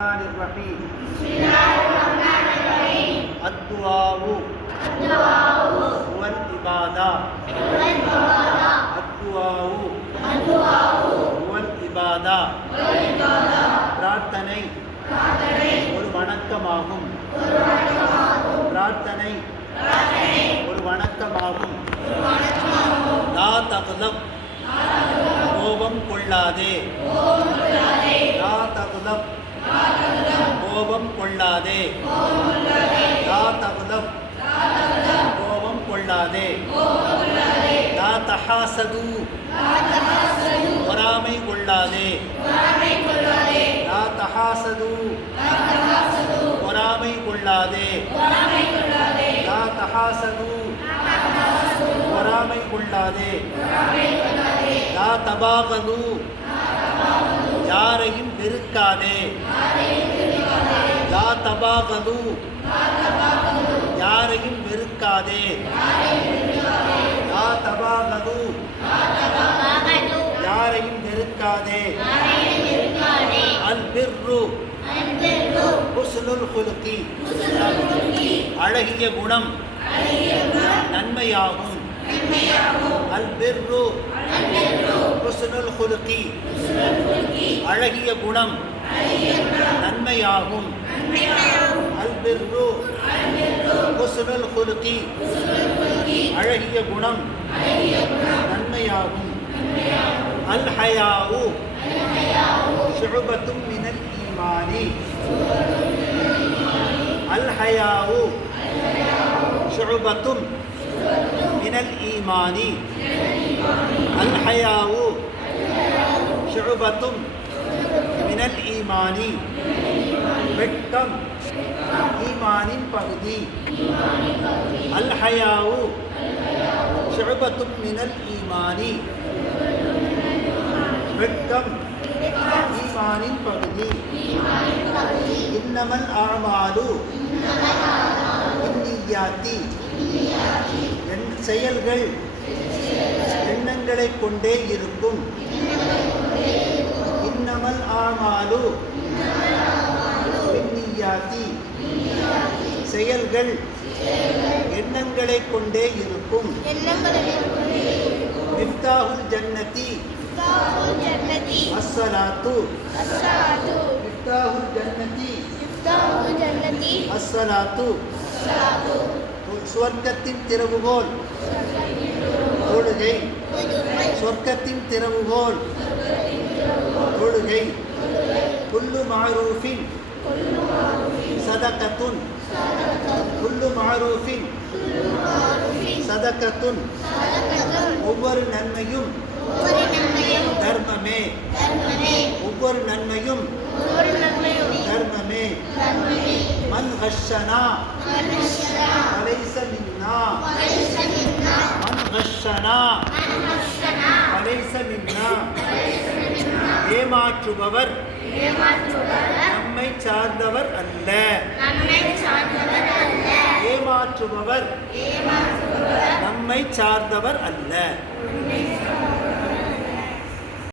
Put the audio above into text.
الرحيم الدعاء هو العبادة الدعاء هو العبادة பிரார்த்தனை ஒரு வணக்கமாகும் பிரார்த்தனை ஒரு வணக்கமாகும் லா தக்லப் கோபம் கொள்ளாதே லா தக்லப் கோபம் கொள்ளாதே லா தக்லப் கோபம் கொள்ளாதே லா தஹாசது பொறாமை கொள்ளாதே லா தஹாசது பொறாமை கொள்ளாதே லா தஹாசது பொறாமை கொள்ளாதே லா தபாகது யாரையும் வெறுக்காதே லா தபாகது யாரையும் வெறுக்காதே லா தபாகது யாரையும் வெறுக்காதே அல் பிர்ரு ஹுஸ்னுல் குலுகி அழகிய குணம் நன்மையாகும் அல் பிர்ரு ஹுஸ்னுல் குலுகி அழகிய குணம் நன்மையாகும் அல் பிர்ரு ஹுஸ்னுல் குலுகி அழகிய குணம் நன்மையாகும் அல் ஹயாஉ ஷுஅபத்தும் மினல் ஈமானி அல் ஹயாஉ ஷுஅபத்தும் மினல் ஈமானி அல் ஹயாஉ ஷுஅபத்தும் மினல் ஈமானி வெட்கம் ஈமானின் பகுதி அல் ஹயாஉ ஷுஅபத்தும் மினல் ஈமானி வெட்கம் ஈமானின் பகுதி இன்னமல் அஅமாலு பின்னிய்யாத்தி செயல்கள் எண்ணங்களைக் கொண்டே இருக்கும் இன்னமல் அஅமாலு பின்னிய்யாத்தி செயல்கள் எண்ணங்களைக் கொண்டே இருக்கும் மிஃப்தாஹுல் ஜன்னதி அஸ்ஸலாத்து மிஃப்தாஹுல் ஜன்னதி அஸ்ஸலாத்து சொர்க்கத்தின் திறவுகோல் தொழுகை சொர்க்கத்தின் திறவுகோல் தொழுகை குல்லு மஅரூஃபின் சதகத்துன் குல்லு மஅரூஃபின் சதகத்துன் ஒவ்வொரு நன்மையும் தர்மமே ஒவ்வொரு நன்மையும் தர்மமே மன் ஹஷ்ஷனா ஃபலைஸ மின்னா மன் ஹஷ்ஷனா ஃபலைஸ மின்னா ஏமாற்றுபவர் நம்மை சார்ந்தவர் அல்ல ஏமாற்றுபவர் நம்மை சார்ந்தவர் அல்ல